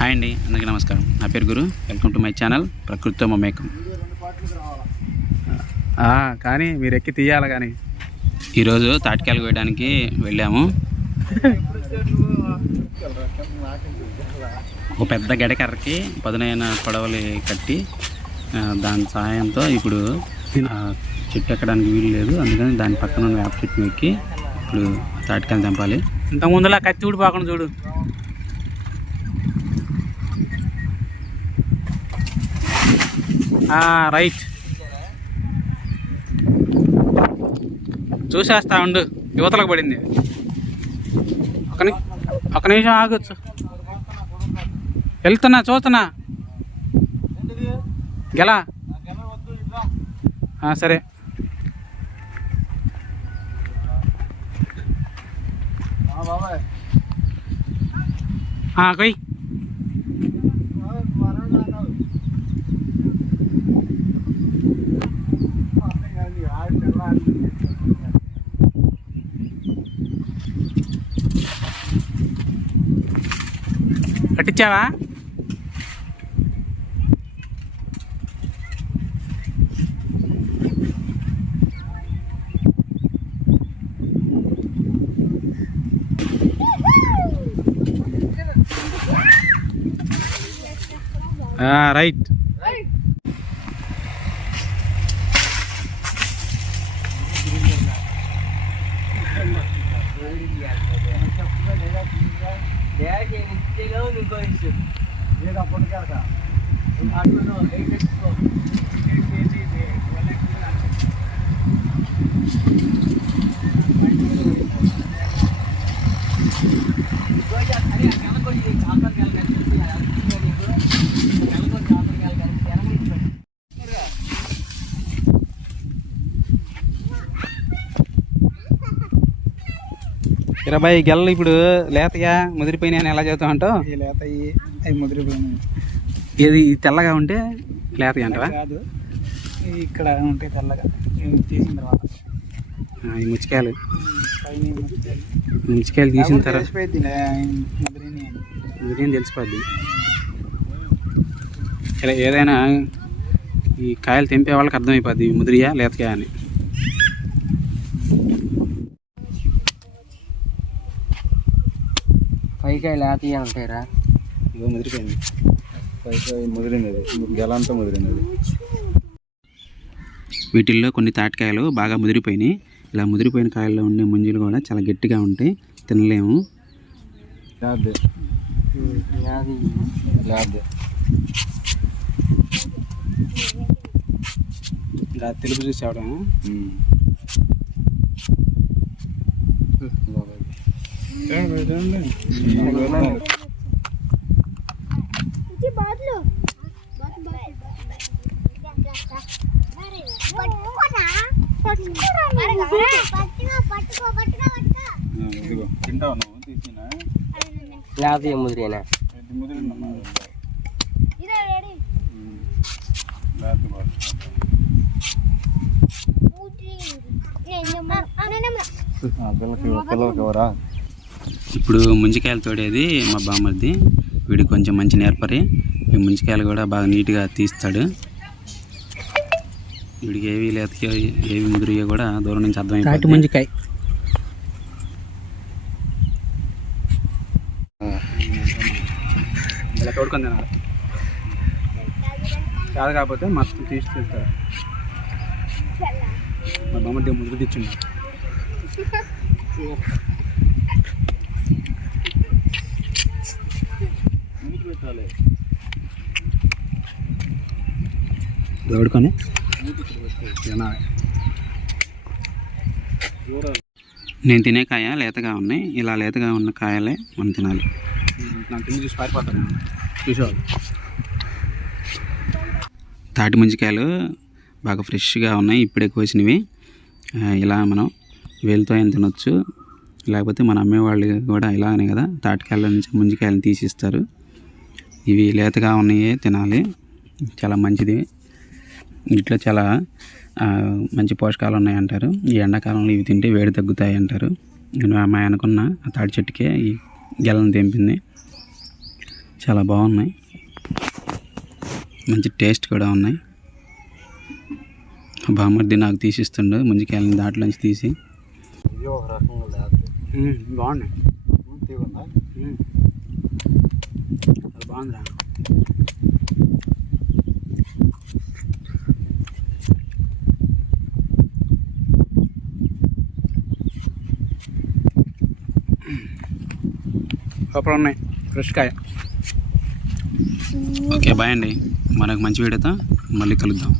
Hi అండి అందరికీ నమస్కారం. నా పేరు Guru. Welcome to my channel ప్రకృతితో మమేకం కానీ మీరు ఎక్కి తీయాలి కానీ. ఈరోజు తాటికాయలు కోయడానికి వెళ్ళాము. ఒక పెద్ద గడకర్రకి పదునైన కొడవలి కట్టి దాని సహాయంతో ఇప్పుడు చెట్టు ఎక్కడానికి వీలు లేదు. అందుకని దాని పక్కన వేప చెట్టు ఎక్కి ఇప్పుడు తాటికాయలు తెంపాలి. ఇంత ముందులా కత్తి ఊడిపోకుండా చూడు. రైట్ చూసేస్తా ఉండు. యువతలకు పడింది. ఒక ని- ఒక నిమిషం ఆగొచ్చు వెళ్తున్నా చూస్తున్నా. గెలా? కట్టించావా రైట్ ah, ఆ, సరే ఆ, కొయ్ కట్టించావా ఆ, రైట్ ఇరవై గెలలు ఇప్పుడు లేతగా ముదిరిపోయినాయని ఎలా చదువుతావు అంటావు? ఈ లేత అవి ముదిరిపోయినాయి. ఇది తెల్లగా ఉంటే లేతగా అంటావా? కాదు. ఇక్కడ ఉంటాయి తెల్లగా. ఇవి తీసిన తర్వాత. ఆ, ఈ ముచ్చికాయలు. పైన ఈ ముచ్చికాయలు. తీసిన తర్వాత. ఇదేం తెలిసిపోద్ది. ఇలా ఏదైనా ఈ కాయలు తెంపే వాళ్ళకి అర్థమైపోద్ది ముదిరియా లేతకాయ అని. పైకాయ లేతయ్య ఉంటాయిరా ఇగో ముదిరిపోయింది. ముదిరినది. గెల అంతా ముదిరినది. వీటిల్లో కొన్ని తాటికాయలు బాగా ముదిరిపోయినాయి. ఇలా ముదిరిపోయిన కాయల్లో ఉండే ముంజులు కూడా చాలా గట్టిగా ఉంటాయి. తినలేము. ఇలా తెలుపు చూసి అవడం ముదిరేనా? ఇది ముదిరిందమ్మా పిల్లలకి ఎవరా? ఇప్పుడు ముంజికాయలు తోడేది మా బామ్మర్ది. వీడికి కొంచెం మంచి నేర్పరి. ఈ ముంజికాయలు కూడా బాగా నీట్గా తీస్తాడు. వీడికి ఏవి లేతకి ఏవి ముదిరియో కూడా దూరం నుంచి అర్థమైపోతుంది ముంజికాయ. ఇలా తోడుకొని తినాలి. చాలు కాకపోతే మొత్తం తీసి తీస్తారు మా బామ్మర్ది ముదురు తెచ్చిండు. తోడుకొని నేను తినే కాయ లేతగా ఉన్నాయి. ఇలా లేతగా ఉన్న కాయలే మనం తినాలి. చూసి చూసేవాళ్ళు తాటి ముంజికాయలు బాగా ఫ్రెష్గా ఉన్నాయి. ఇప్పుడే కోసినవి. ఇలా మనం వేలుతో అయిన తినొచ్చు. లేకపోతే మన అమ్మేవాళ్ళు కూడా ఇలానే కదా తాటికాయల నుంచి ముంజికాయలను తీసిస్తారు. ఇవి లేతగా ఉన్నాయే తినాలి. చాలా మంచిది. ఇట్లా చాలా మంచి పోషకాలు ఉన్నాయంటారు. ఈ ఎండాకాలంలో ఇవి తింటే వేడి తగ్గుతాయి అంటారు నేను మా అనుకున్న ఆ తాటి చెట్టుకే ఈ గెలను తెంపింది. చాలా బాగున్నాయి. మంచి టేస్ట్ కూడా ఉన్నాయి. బామర్ది నాకు తీసిస్తుండు ముంజికాయలని దాంట్లోంచి తీసి. బాగున్నాయి. తీగుందా సూపర్ ఉన్నాయి. ఫ్రెష్ కాయ. ఓకే బాయ్ అండి. మనకు మంచి వీడియోతో మళ్ళీ కలుద్దాం.